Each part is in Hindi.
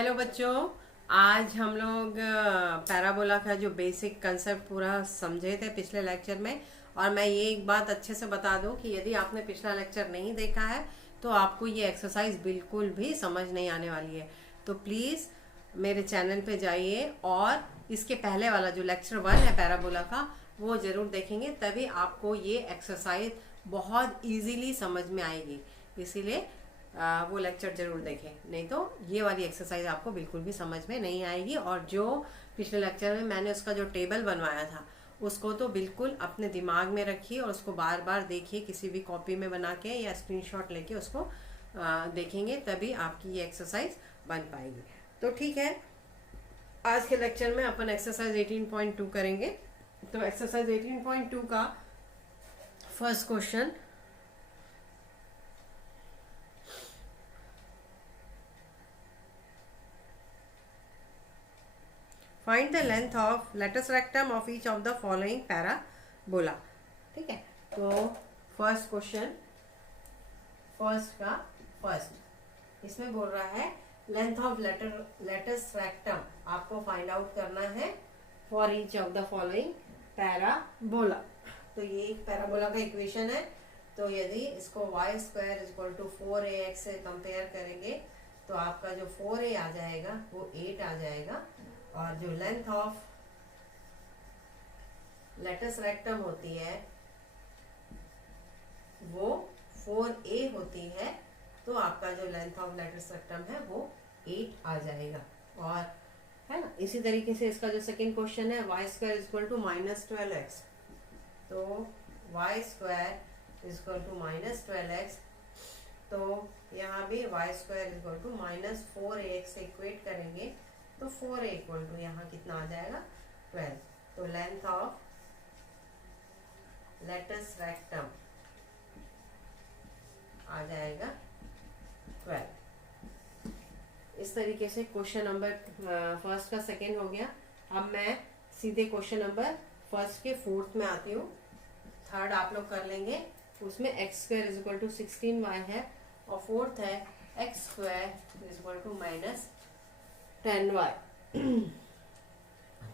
हेलो बच्चों। आज हम लोग पैराबोला का जो बेसिक कंसेप्ट पूरा समझे थे पिछले लेक्चर में। और मैं ये एक बात अच्छे से बता दूं कि यदि आपने पिछला लेक्चर नहीं देखा है तो आपको ये एक्सरसाइज बिल्कुल भी समझ नहीं आने वाली है। तो प्लीज़ मेरे चैनल पे जाइए और इसके पहले वाला जो लेक्चर 1 है पैराबोला का वो ज़रूर देखेंगे, तभी आपको ये एक्सरसाइज बहुत इजीली समझ में आएगी। इसीलिए वो लेक्चर जरूर देखें, नहीं तो ये वाली एक्सरसाइज आपको बिल्कुल भी समझ में नहीं आएगी। और जो पिछले लेक्चर में मैंने उसका जो टेबल बनवाया था उसको तो बिल्कुल अपने दिमाग में रखिए और उसको बार बार देखिए, किसी भी कॉपी में बना के या स्क्रीनशॉट लेके उसको देखेंगे, तभी आपकी ये एक्सरसाइज बन पाएगी। तो ठीक है, आज के लेक्चर में अपन एक्सरसाइज 18.2 करेंगे। तो एक्सरसाइज 18.2 का first question, find the length of latus rectum of each of the following parabola. ठीक है, तो फर्स्ट क्वेश्चन, फर्स्ट का फर्स्ट इसमें बोल रहा है लेंथ ऑफ लेटस रेक्टम आपको फाइंड आउट करना है for each of the following parabola. तो ये एक पैराबोला का इक्वेशन है। तो यदि इसको y square is equal to 4ax से कंपेयर करेंगे तो आपका जो 4a आ जाएगा वो 8 आ जाएगा, और जो लेंथ ऑफ लेटस रेक्टम होती है वो 4a होती है, तो आपका जो लेंथ ऑफ लेटस रेक्टम है वो 8 आ जाएगा। और है ना, इसी तरीके से इसका जो सेकेंड क्वेश्चन है y square is equal to -12x, तो y square is equal to -12x, तो यहाँ भी y square is equal to -4ax से इक्वेट करेंगे तो 4a इक्वल टू यहाँ कितना आ जाएगा 12। तो लेंथ ऑफ लेटस रेक्टम आ जाएगा 12। इस तरीके से क्वेश्चन नंबर फर्स्ट का सेकेंड हो गया। अब मैं सीधे क्वेश्चन नंबर फर्स्ट के फोर्थ में आती हूँ। थर्ड आप लोग कर लेंगे, उसमें x square is equal to 16y है और फोर्थ है x square is equal to -10y।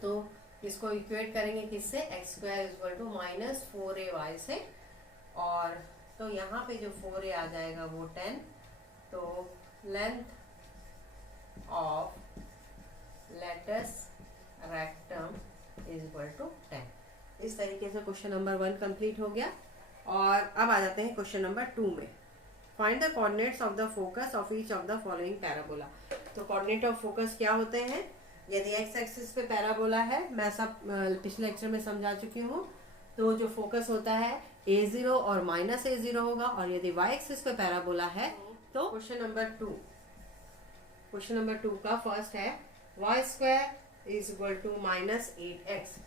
तो इसको इक्वेट करेंगे किससे, x square is equal to -4ay से, और तो यहाँ पे जो 4a आ जाएगा वो 10। तो length of latus rectum is equal to 10। इस तरीके से क्वेश्चन नंबर 1 कंप्लीट हो गया। और अब आ जाते हैं क्वेश्चन नंबर 2 में। Find the coordinates of the focus of each of the following parabola. तो कोऑर्डिनेट ऑफ फोकस क्या होते हैं, यदि एक्स एक्सिस पे पैराबोला है, मैं सब पिछले लेक्चर में समझा चुकी हूँ, तो जो फोकस होता है a0 और -a0 होगा। और यदि y एक्सिस पे पैराबोला है तो क्वेश्चन नंबर 2 का फर्स्ट है y square is equal to -8x,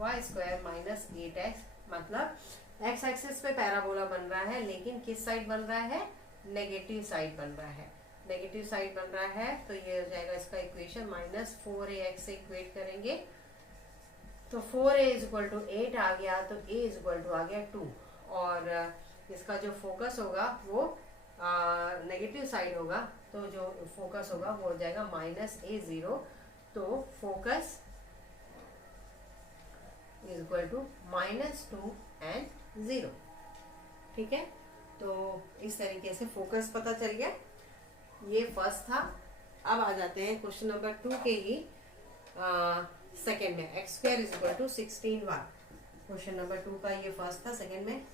y square -8x, मतलब एक्स एक्सिस पे पैराबोला बन रहा है, लेकिन किस साइड बन रहा है, नेगेटिव साइड बन रहा है। नेगेटिव साइड बन रहा है तो ये हो जाएगा इसका इक्वेशन -4ax से इक्वेट करेंगे तो 4a इज इक्वल टू 8 आ गया, तो a इज इक्वल टू आ गया 2। और इसका जो फोकस होगा वो नेगेटिव साइड होगा, तो जो फोकस होगा वो हो जाएगा -a0। तो focus is equal to -2 and 0। ठीक है, तो इस तरीके से फोकस पता चल गया। ये फर्स्ट था। अब आ जाते हैं क्वेश्चन नंबर 2 के ही सेकेंड में, x square is equal to 16y। Question number 2 का ये फर्स्ट था। सेकेंड में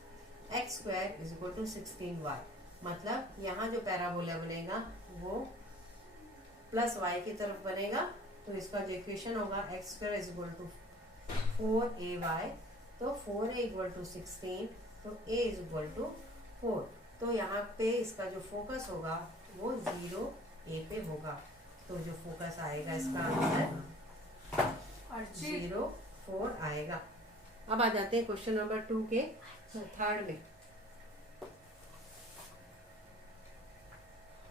x square is equal to 16y, मतलब यहाँ जो पैराबोला बनेगा वो प्लस y की तरफ बनेगा। तो इसका जो इक्वेशन होगा x square is equal to 4ay, तो 4a इक्वल टू 16, तो a इज इक्वल टू 4। तो यहाँ पे इसका जो फोकस होगा वो 0a पे होगा, तो जो फोकस आएगा इसका आंसर 0, 4 आएगा। अब आ जाते हैं क्वेश्चन नंबर 2 के थर्ड में।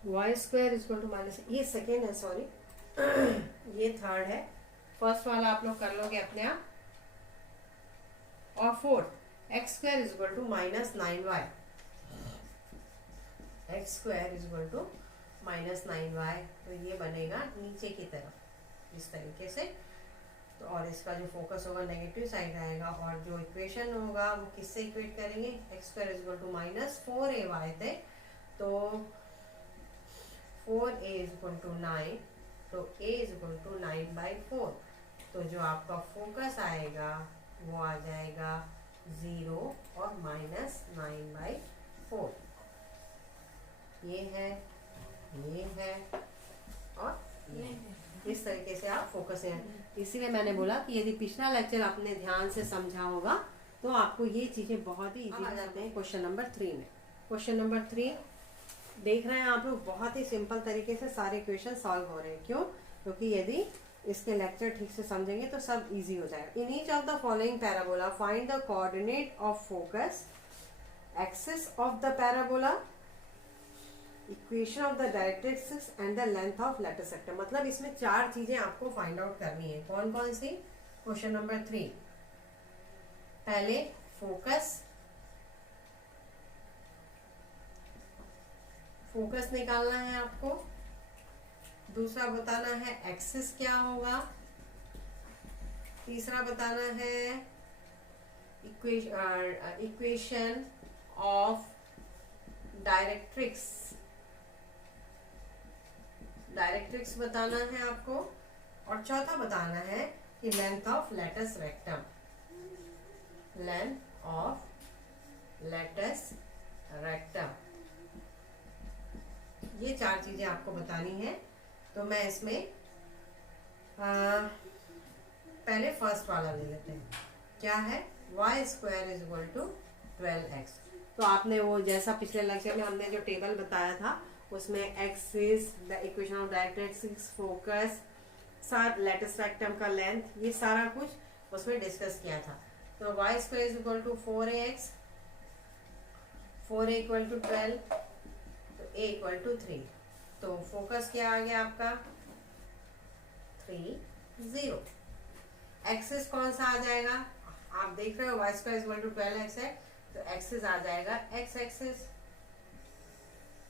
y square is equal to ये सेकेंड है, सॉरी ये थर्ड है। फर्स्ट वाला आप लोग कर लोगे अपने आप। और fourth x square is equal to -9y, x square is equal to -9y, तो ये बनेगा नीचे की तरफ इस तरीके से। तो और इसका जो फोकस होगा नेगेटिव साइड आएगा, और जो इक्वेशन होगा वो किससे इक्वेट करेंगे, x² = -4ay थे, तो 4a = 9, तो a = 9/4। तो जो आपका फोकस आएगा वो आ जाएगा 0 और -9/4। ये है और ये है। इस तरीके से आप फोकस है। इसीलिए मैंने बोला कि यदि पिछला लेक्चर आपने ध्यान से समझा होगा तो आपको ये चीजें बहुत ही इजी आ जाते हैं। क्वेश्चन नंबर 3 में, क्वेश्चन नंबर 3 देख रहे हैं आप लोग, बहुत ही सिंपल तरीके से सारे क्वेश्चन सॉल्व हो रहे हैं। क्यों? क्योंकि यदि इसके लेक्चर ठीक से समझेंगे तो सब इजी हो जाएगा। In each of the following parabola find the coordinate of focus, axis of the parabola, equation of the directrix and the length of latus sector. मतलब इसमें 4 चीजें आपको फाइंड आउट करनी है। कौन कौन सी? क्वेश्चन नंबर 3, पहले फोकस निकालना है आपको। दूसरा बताना है एक्सिस क्या होगा। तीसरा बताना है इक्वेशन ऑफ डायरेक्ट्रिक्स बताना है आपको। और चौथा बताना है कि लेंथ ऑफ लेटस रेक्टम, ये 4 चीजें आपको बतानी है। तो मैं इसमें पहले फर्स्ट वाला ले लेते हैं। क्या है? y² = 12x। तो आपने वो जैसा पिछले लेक्चर में हमने जो टेबल बताया था उसमें axis, the equation of directrix, focus, साथ लेटस रेक्टम का लेंथ, ये सारा कुछ उसमें डिस्कस किया था। तो y² = 4ax, 4a = 12, तो a = 3। तो फोकस क्या आ गया आपका? 3, 0। एक्सिस कौन सा आ जाएगा? आप देख रहे हो y² = 12x है, तो एक्सिस आ जाएगा x एक्सिस।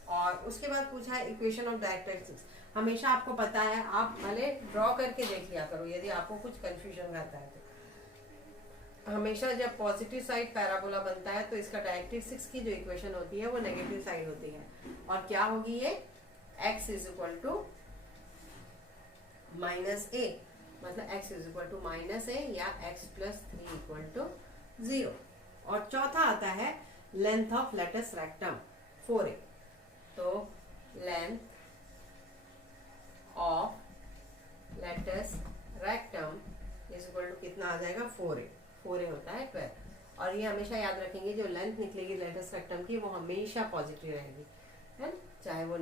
और उसके बाद पूछा है इक्वेशन ऑफ डायरेक्ट्रिक्स। हमेशा आपको पता है, आप भले ड्रॉ करके देख लिया करो यदि आपको कुछ कंफ्यूजन रहता है तो। हमेशा जब पॉजिटिव साइड पैराबोला बनता है तो इसका डायरेक्ट्रिक्स की जो इक्वेशन होती है वो नेगेटिव साइड होती है। और क्या होगी ये? x = -a, मतलब x = -a या x + 3 = 0। और चौथा आता है length of latus rectum, 4a। तो लेंथ ऑफ लेटस रेक्टम = कितना आ जाएगा? 4a। 4a होता है 12। और ये हमेशा याद रखेंगे, जो लेंथ निकलेगी लेटस रेक्टम की वो हमेशा पॉजिटिव रहेगी, है ना? चाहे वो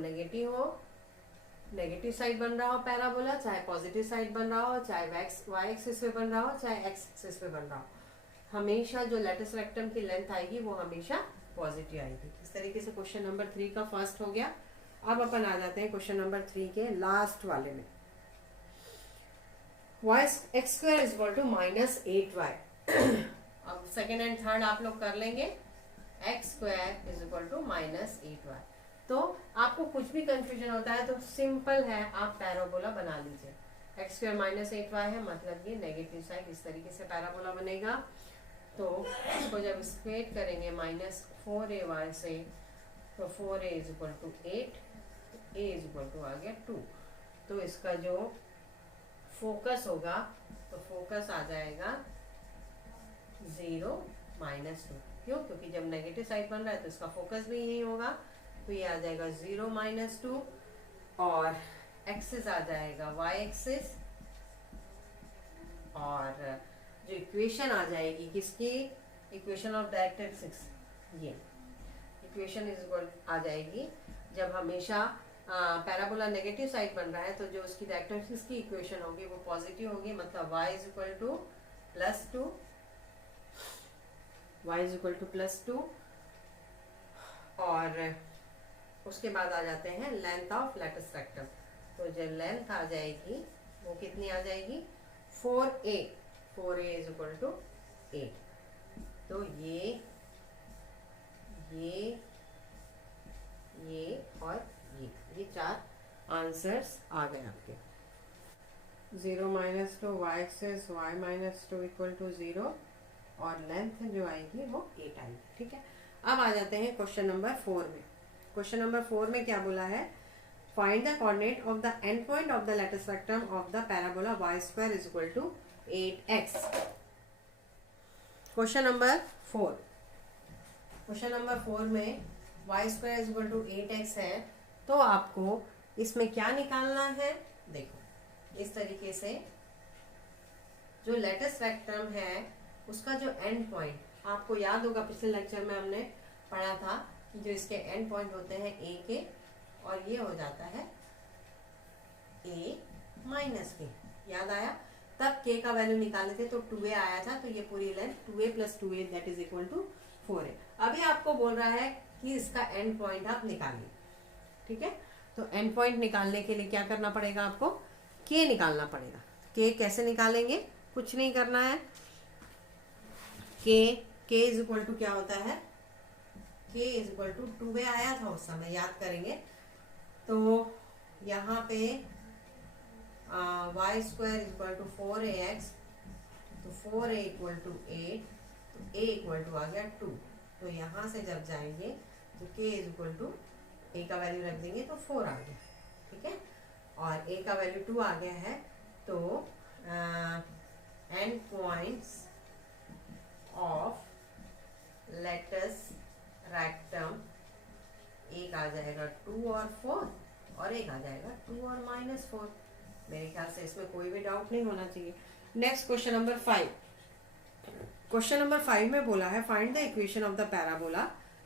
नेगेटिव साइड बन रहा हो पैराबोला, चाहे पॉजिटिव साइड बन रहा हो, चाहे y एक्सिस पे बन रहा हो, चाहे x एक्सिस पे बन रहा हो, हमेशा जो लेटस रेक्टम की लेंथ आएगी वो हमेशा पॉजिटिव आएगी। इस तरीके से क्वेश्चन नंबर 3 का फर्स्ट हो गया। अब अपन आ जाते हैं क्वेश्चन नंबर 3 के लास्ट वाले में। x² = -8y। अब सेकेंड एंड थर्ड आप लोग कर लेंगे। x² = -8y। तो आपको कुछ भी कंफ्यूजन होता है तो सिंपल है, आप पैराबोला बना लीजिए। x² -8y है, मतलब ये नेगेटिव साइड इस तरीके से पैराबोला बनेगा। तो इसको जब स्क्वेट करेंगे -4ay से, तो 4a = 8, a = आ गया 2। तो इसका जो फोकस होगा तो फोकस आ जाएगा 0, -2। क्यों? क्योंकि जब नेगेटिव साइड बन रहा है तो इसका फोकस भी यही होगा। तो ये आ जाएगा 0, -2। और एक्सिस आ जाएगा y एक्सिस। और जो इक्वेशन आ जाएगी किसकी? इक्वेशन ऑफ डायरेक्ट्रिक्स, ये इक्वेशन आ जाएगी। जब हमेशा पैराबोला नेगेटिव साइड बन रहा है तो जो उसकी डायरेक्ट्रिक्स की इक्वेशन होगी वो पॉजिटिव होगी, मतलब y = +2। और उसके बाद आ जाते हैं लेंथ ऑफ लेटस रेक्टम। तो जो लेंथ आ जाएगी वो कितनी आ जाएगी? 4a = 8। तो ये और ये 4 आंसर्स आ गए आपके। 0 - 2 y एक्सेस y - 2 = 0 और लेंथ जो आएगी वो 8 आएगी। ठीक है, अब आ जाते हैं क्वेश्चन नंबर 4 में। क्वेश्चन नंबर 4 में क्या बोला है, find the coordinate of the end point of the latus rectum of the parabola y² = 8x। Question number 4, question number 4 में y² = 8x है, तो आपको इसमें क्या निकालना है। देखो इस तरीके से जो लेटिस रेक्टम है उसका जो एंड पॉइंट, आपको याद होगा पिछले लेक्चर में हमने पढ़ा था कि जो इसके एंड पॉइंट होते हैं a के, और ये हो जाता है a - k। याद आया, तब k का वैल्यू निकाले थे तो 2a आया था, तो ये पूरी length 2a + 2a that is equal to 4a। अभी आपको बोल रहा है कि इसका एंड पॉइंट आप निकालिए। ठीक है, तो एंड पॉइंट निकालने के लिए क्या करना पड़ेगा, आपको k निकालना पड़ेगा। k कैसे निकालेंगे, कुछ नहीं करना है। k इज इक्वल टू क्या होता है, k is equal to 2a आया था उस समय, याद करेंगे। तो यहाँ पे y² = 4ax, तो 4a = 8, तो a = आ गया 2। तो यहाँ से जब जाएंगे तो k is equal to a का वैल्यू रख देंगे तो 4 आ गया। ठीक है, और a का वैल्यू 2 आ गया है, तो end points of latus rectum, एक आ जाएगा 2 और 4, और एक आ जाएगा 2 और -4। मेरे ख्याल से इसमें कोई भी डाउट नहीं होना चाहिए। Next question number 5। Question number 5 में बोला है find the equation of the parabola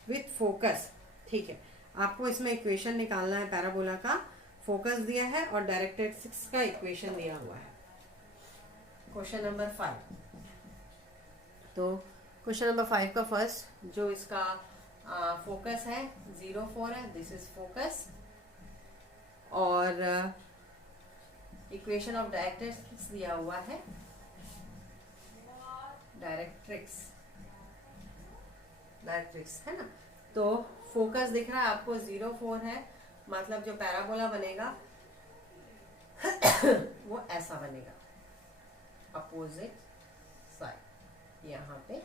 with focus. ठीक है, आपको इसमें इक्वेशन निकालना है पैराबोला का, फोकस दिया है और डायरेक्ट्रिक्स का इक्वेशन दिया हुआ है। क्वेश्चन नंबर 5, तो क्वेश्चन नंबर 5 का फर्स्ट जो इसका फोकस है 0, 4 है, दिस इज फोकस, और इक्वेशन ऑफ डायरेक्ट्रिक्स दिया हुआ है, डायरेक्ट्रिक्स है ना। तो फोकस दिख रहा है आपको 0, 4 है, मतलब जो पैराबोला बनेगा वो ऐसा बनेगा, अपोजिट साइड। यहाँ पे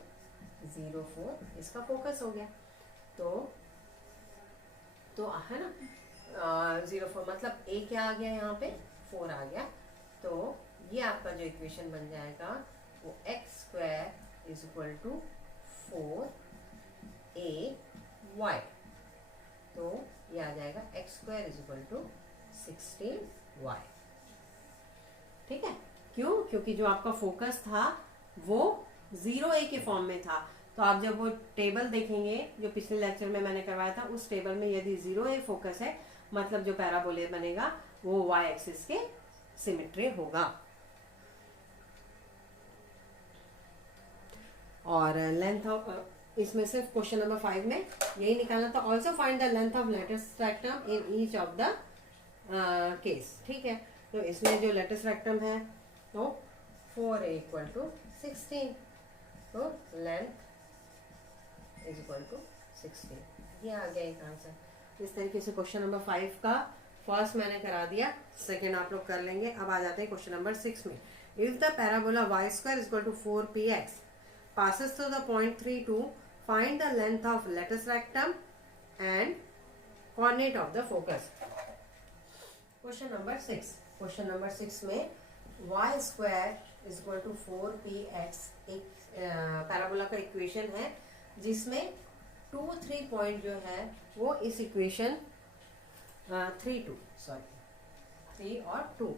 0, 4 इसका फोकस हो गया, तो है ना 0, 4 मतलब a क्या आ गया, यहाँ पे 4 आ गया। तो ये आपका जो इक्वेशन बन जाएगा वो x² = 4ay, तो ये आ जाएगा x² = 16y। ठीक है, क्यों, क्योंकि जो आपका फोकस था वो 0a के फॉर्म में था। तो आप जब वो टेबल देखेंगे जो पिछले लेक्चर में मैंने करवाया था, उस टेबल में यदि 0a फोकस है, मतलब जो पैराबोले बनेगा वो y एक्सिस के सिमेट्री होगा। और लेंथ ऑफ, इसमें सिर्फ क्वेश्चन नंबर 5 में यही निकालना था। Also find the length of latus rectum in each of the case. ठीक है, तो इसमें जो लेटिस रेक्टम है तो 4a = 16, तो लेंथ इज इक्वल टू 16, ये आ गया एक आंसर। इस तरीके से क्वेश्चन नंबर 5 का फर्स्ट मैंने करा दिया, सेकेंड आप लोग कर लेंगे। अब आ जाते हैं क्वेश्चन नंबर 6 में। If the parabola y² = 4px passes through the point 3, 2, find the length of latus rectum and coordinate of the focus। Question number 6, question number 6 में y² = 4px एक पैराबोला का इक्वेशन है, जिसमें 2, 3 पॉइंट जो है वो इस इक्वेशन 3 और 2,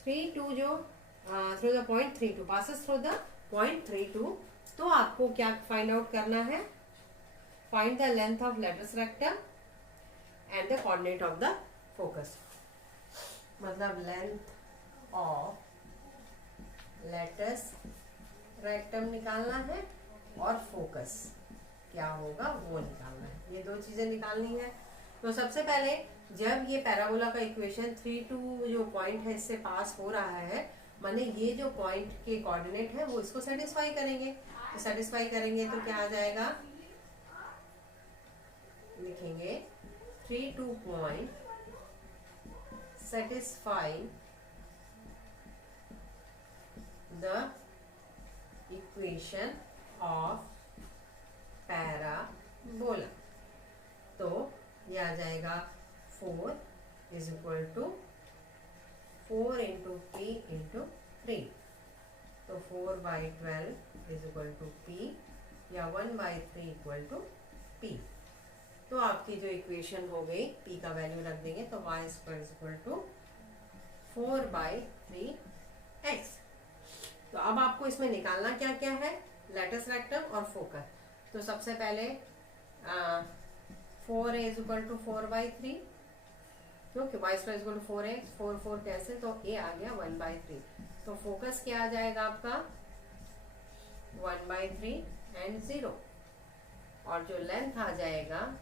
3, 2 जो through the point 3, 2 passes through the point 3, 2, तो आपको क्या फाइंड आउट करना है, find the length of latus rectum and the coordinate of the focus. मतलब लेंथ ऑफ लेटिस रेक्टम निकालना है और फोकस क्या होगा वो निकालना है, ये दो चीजें निकालनी है। तो सबसे पहले जब ये पैराबोला का इक्वेशन 3, 2 जो पॉइंट है इससे पास हो रहा है, माने ये जो पॉइंट के कोऑर्डिनेट है वो इसको सेटिस्फाई करेंगे, तो सेटिस्फाई करेंगे तो क्या आ जाएगा, लिखेंगे 3, 2 point satisfying the equation of parabola। तो ये आ जाएगा 4 is equal to 4 into p into 3। तो 4/12 इज इक्वल टू पी या 1/3 इक्वल टू पी। तो आपकी जो इक्वेशन हो गई p का वैल्यू रख देंगे तो y square is equal to 4/3x। तो अब आपको इसमें निकालना क्या क्या है, लेटस रेक्टम और फोकस। तो सबसे पहले 4 इज इक्वल टू 4/3 क्योंकि y square is equal to 4x, 4 4 cancel तो a आ गया 1/3। तो फोकस क्या आ जाएगा आपका 1/3 एंड 0। और जो लेंथ आ जाएगा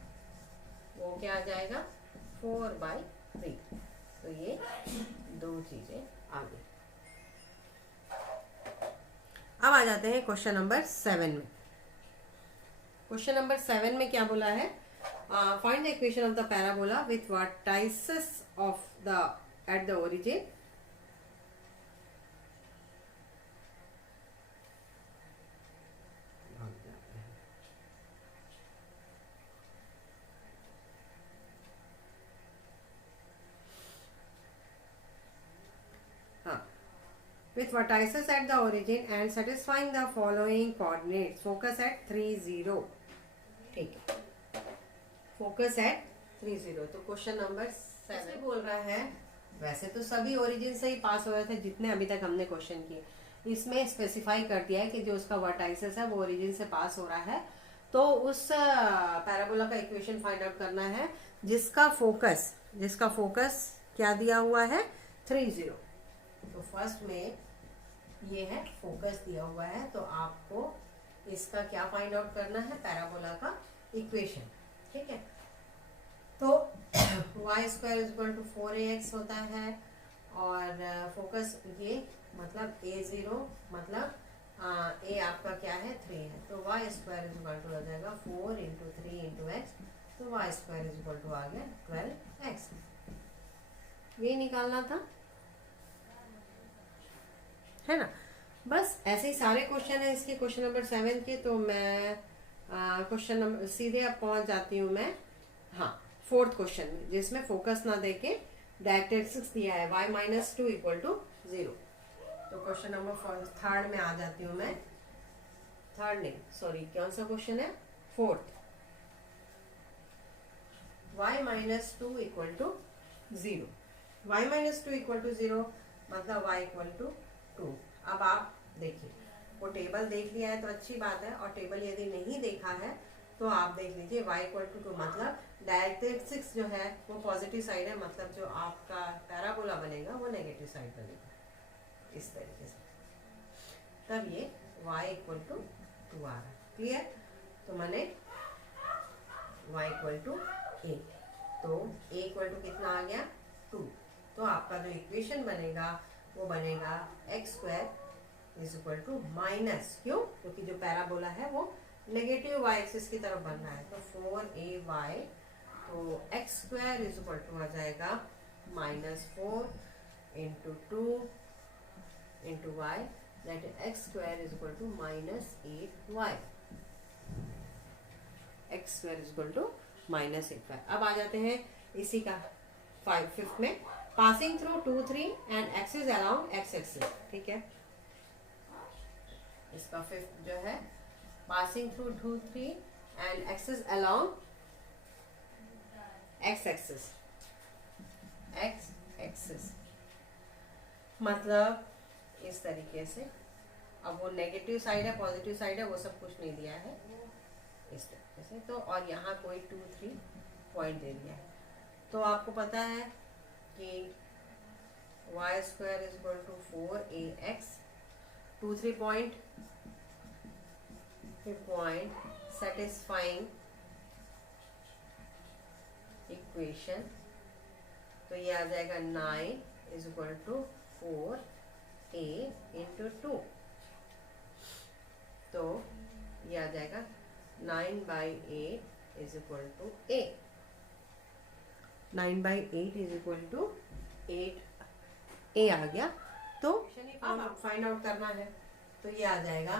वो क्या आ जाएगा 4/3। तो ये दो चीजें आ गई। अब आ जाते हैं क्वेश्चन नंबर 7 में। क्वेश्चन नंबर 7 में क्या बोला है, find the equation of the parabola with vertices of the at the origin. with vertices at the origin and satisfying the following coordinates। focus at 3 0। ठीक है, फोकस एट 3 0। तो क्वेश्चन नंबर 7 बोल रहा है, वैसे तो सभी ओरिजिन से ही पास हो रहे थे जितने अभी तक हमने क्वेश्चन किए। इसमें स्पेसिफाई कर दिया है कि जो उसका वर्टाइसेस है वो ओरिजिन से पास हो रहा है। तो उस पैराबोला का इक्वेशन फाइंड आउट करना है जिसका फोकस क्या दिया हुआ है 3 0। तो फर्स्ट में ये है फोकस दिया हुआ है, तो आपको इसका क्या फाइंड आउट करना है, पैराबोला का इक्वेशन। ठीक है, तो y square is equal to 4ax होता है और फोकस ये मतलब a0 मतलब a आपका क्या है 3 है। तो y square is equal to आ जाएगा 4 इंटू 3 इंटू एक्स। तो y square is equal to आ गया 12x। ये निकालना था, है ना। बस ऐसे ही सारे क्वेश्चन है इसके, क्वेश्चन नंबर 7 के। तो मैं क्वेश्चन नंबर सीधे अब पहुंच जाती हूँ मैं, हाँ, 4th क्वेश्चन में, जिसमें फोकस ना देके डायरेक्ट्रिक्स दिया है y-2 इक्वल टू 0। तो क्वेश्चन नंबर 3rd में आ जाती हूँ मैं। 3rd नहीं, सॉरी, कौन सा क्वेश्चन है, 4th। y-2 equal to 0। y-2 equal to 0 मतलब y इक्वल टू 2। अब आप देखिए, वो टेबल देख लिया है तो अच्छी बात है, और टेबल यदि नहीं देखा है तो आप देख लीजिए y इक्वल टू 2 मतलब डायरेक्ट्रिक्स जो है वो पॉजिटिव साइड है, मतलब जो आपका पैराबोला बनेगा वो नेगेटिव साइड बनेगा, इस तरीके से। तब ये y इक्वल टू 2 आ रहा है। क्लियर? तो मैंने y इक्वल टू a, तो a इक्वल टू कितना आ गया 2। तो आपका जो इक्वेशन बनेगा वो बनेगा x square is equal to minus, क्यों, क्योंकि जो पैराबोला है वो नेगेटिव y एक्सिस की तरफ बन रहा है। तो 4ay, तो x square is equal to आ जाएगा -4 into 2 into y, that is x square is equal to -8y। X square is equal to -8y। अब आ जाते हैं इसी का 5th में, passing through 2 3 and axis around x axis. ठीक है, इसका 5th जो है, passing through 2 3 and axis around x axis. X axis मतलब इस तरीके से। अब वो नेगेटिव साइड है, पॉजिटिव साइड है, वो सब कुछ नहीं दिया है, इस तरीके से। तो और यहाँ कोई 2 3 पॉइंट दे दिया है। तो आपको पता है कि y square is equal to 4ax, 2 3 point, satisfying equation. तो ये आ जाएगा 9 is equal to 4a into 2। तो ये आ जाएगा 9/8 is equal to a। 9/8 is equal to 8a आ गया। तो अब आप फाइंड आउट करना है, तो ये आ जाएगा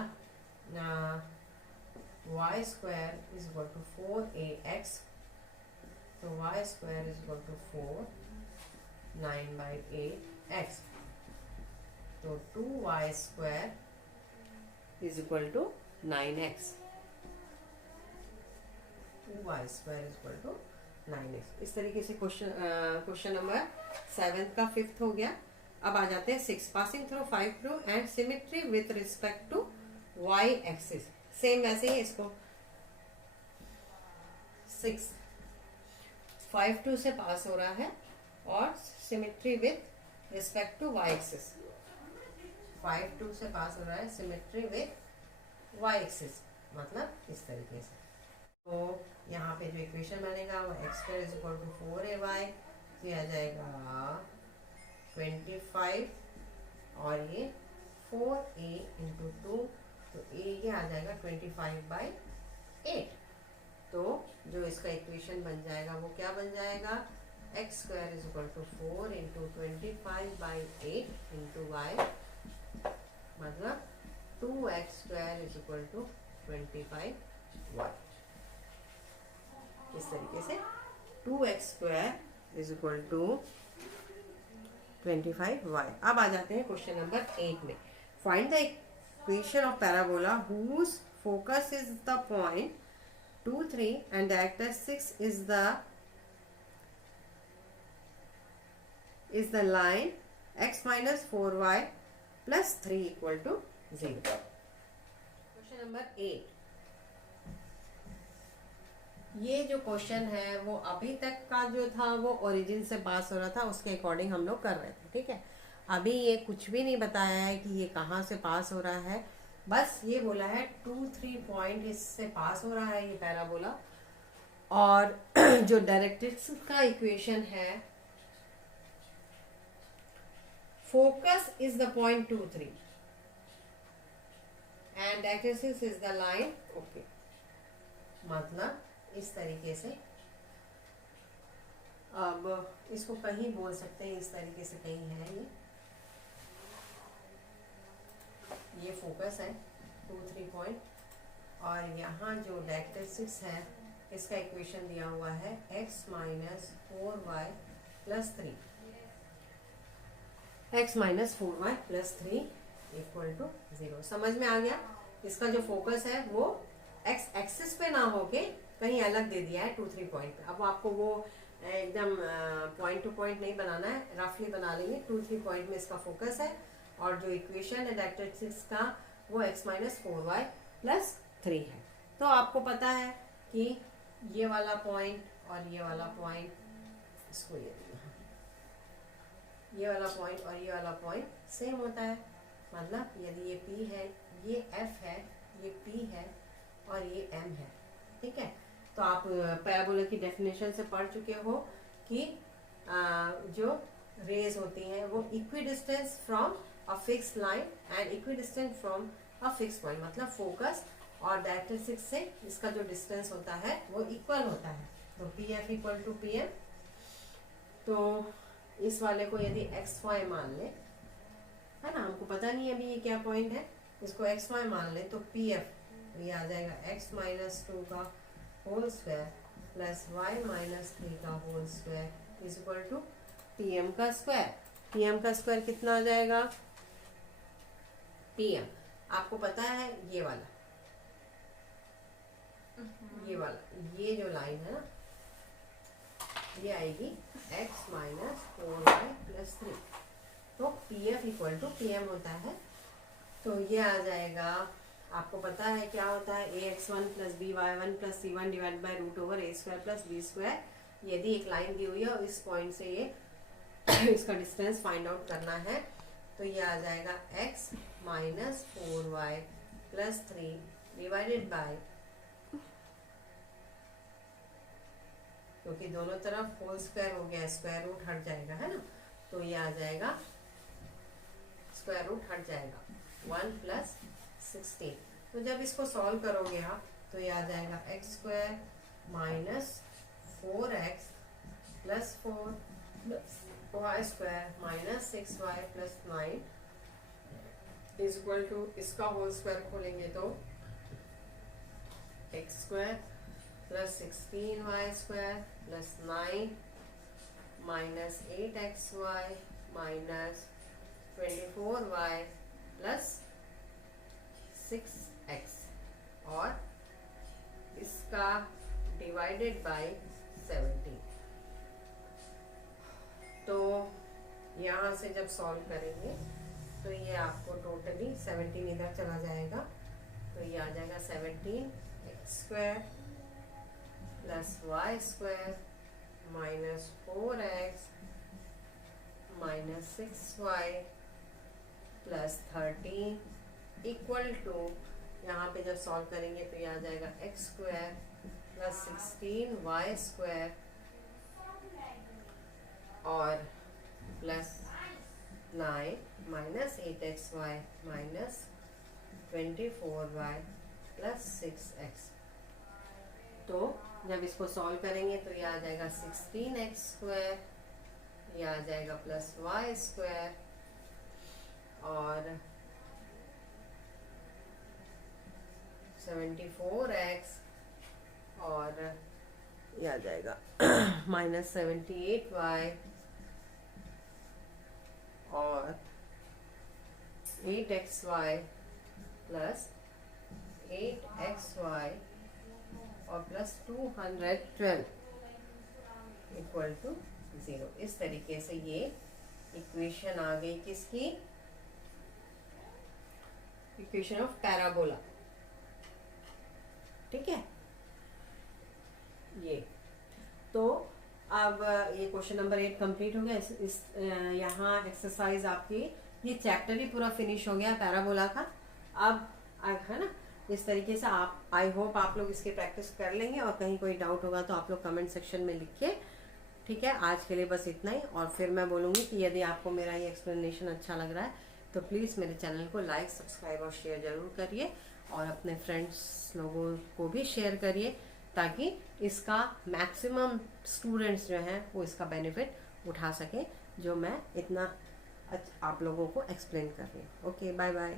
y square is equal to 4ax, तो y square is equal to 4 9/8x, तो 2y square is equal to 9x, 2y square is equal to 9x। इस तरीके से क्वेश्चन नंबर 7 का 5th हो गया। अब आ जाते हैं 6, passing through 5 through and symmetry with respect to y axis. Same वैसे ही इसको 6 5 2 से पास हो रहा है और symmetry with respect to y axis, 5 2 से पास हो रहा है सिमेट्री विथ y एक्सिस, मतलब इस तरीके से। तो यहाँ पे जो इक्वेशन बनेगा वो x square is equal to 4ay, तो ये आ जाएगा 25 और ये 4a इंटू 2, तो a ये आ जाएगा 25/8। तो जो इसका इक्वेशन बन जाएगा वो क्या बन जाएगा, x square is equal to 4 into 25/8 into y, मतलब 2x square is equal to 25y। इस तरीके से 2x square is equal to 25y। अब आ जाते हैं क्वेश्चन नंबर 8 में। Find the equation of parabola whose focus is the point 2 3 and director 6 is the line x minus 4y plus 3 equal to 0। Question number 8, ये जो क्वेश्चन है वो अभी तक का जो था वो ओरिजिन से पास हो रहा था, उसके अकॉर्डिंग हम लोग कर रहे थे, ठीक है। अभी ये कुछ भी नहीं बताया है कि ये कहाँ से पास हो रहा है, बस ये बोला है 2-3 पॉइंट इससे पास हो रहा है ये पैराबोला। और जो डायरेक्ट्रिक्स का इक्वेशन है, focus is the point 2 3 and axis is the line, okay, मतलब इस तरीके से। अब इसको कहीं बोल सकते हैं, इस तरीके से कहीं है ये फोकस है 2-3 पॉइंट, और यहाँ जो डायरेक्ट्रिक्स है इसका इक्वेशन दिया हुआ है x minus 4y plus 3, x minus 4y plus 3 equal to 0। समझ में आ गया? इसका जो फोकस है वो x एक्सिस पे ना होके कहीं अलग दे दिया है 2-3 पॉइंट पे। अब आपको वो एकदम पॉइंट टू पॉइंट नहीं बनाना है, रफली बना लेंगे। 2-3 पॉइंट में इसका फोकस है, और जो इक्वेशन है डायरेक्ट्रिक्स का वो x माइनस 4y प्लस 3 है। तो आपको पता है कि ये वाला पॉइंट और ये वाला पॉइंट, इसको ये वाला पॉइंट और ये वाला पॉइंट सेम होता है, मतलब यदि ये P है, ये F है, ये P है और ये M है, ठीक है। तो आप पैराबोला की डेफिनेशन से पढ़ चुके हो कि जो रेज होती हैं वो equidistance from a fix line and equidistance from a fix point, मतलब फोकस और डायरेक्ट्रिक्स से इसका जो डिस्टेंस होता है वो इक्वल होता है। तो PF इक्वल टू PM। तो इस वाले को यदि XY मान ले, है ना, हमको पता नहीं अभी ये क्या पॉइंट है, इसको XY मान ले, तो PF ये आ जाएगा x माइनस 2 का whole square plus y minus 3 का whole square is equal to PM का स्क्वायर। PM का स्क्वायर कितना आ जाएगा? PM आपको पता है ये वाला, ये जो लाइन है ना, ये आएगी x माइनस 4y प्लस 3। तो PF इक्वल टू PM होता है। तो ये आ जाएगा, आपको पता है क्या होता है, ax1 plus by1 plus c1 divide by root over a square plus b square. यदि एक लाइन दी हुई है और इस पॉइंट से ये इसका डिस्टेंस फाइंड आउट करना है, तो ये आ जाएगा x minus 4y plus 3 divided by, क्योंकि दोनों तरफ होल स्क्वायर हो गया, स्क्वायर रूट हट जाएगा, है ना, तो ये आ जाएगा स्क्वायर रूट हट जाएगा 1 प्लस 16। तो जब इसको सॉल्व करोगे आप, तो ये आ जाएगा x square minus 4x plus 4 plus y square minus 6y plus 9 is equal to, इसका होल स्क्वायर खोलेंगे तो x square plus 16y square plus 9 minus 8xy minus 24y plus 6x और इसका डिवाइडेड बाय 17। तो यहाँ से जब सॉल्व करेंगे तो ये आपको टोटली 17 इधर चला जाएगा, तो ये आ जाएगा 17 x square plus y square minus 4x minus 6y plus 13 equal to, यहाँ पे जब सॉल्व करेंगे तो ये आ जाएगा x square plus 16y square और plus 9 minus 8xy minus 24y plus 6x। तो जब इसको सॉल्व करेंगे तो ये आ जाएगा 16x स्क्वायर, ये आ जाएगा प्लस y स्क्वायर और 74x और ये आ जाएगा माइनस 78y और 8xy प्लस 8xy और प्लस 212 इक्वल टू 0। इस तरीके से ये इक्वेशन आ गई किसकी, इक्वेशन ऑफ पैराबोला। ठीक है, ये तो अब ये क्वेश्चन नंबर 8 कंप्लीट हो गया। इस यहाँ एक्सरसाइज आपकी, ये चैप्टर ही पूरा फिनिश हो गया पैराबोला का। अब है ना, इस तरीके से आप, आई होप आप लोग इसकी प्रैक्टिस कर लेंगे और कहीं कोई डाउट होगा तो आप लोग कमेंट सेक्शन में लिखिए। ठीक है, आज के लिए बस इतना ही। और फिर मैं बोलूँगी कि यदि आपको मेरा ये एक्सप्लेनेशन अच्छा लग रहा है तो प्लीज़ मेरे चैनल को लाइक, सब्सक्राइब और शेयर ज़रूर करिए और अपने फ्रेंड्स लोगों को भी शेयर करिए ताकि इसका मैक्सिमम स्टूडेंट्स जो हैं वो इसका बेनिफिट उठा सकें जो मैं इतना आप लोगों को एक्सप्लेन कर रही हूँ। Okay, bye bye.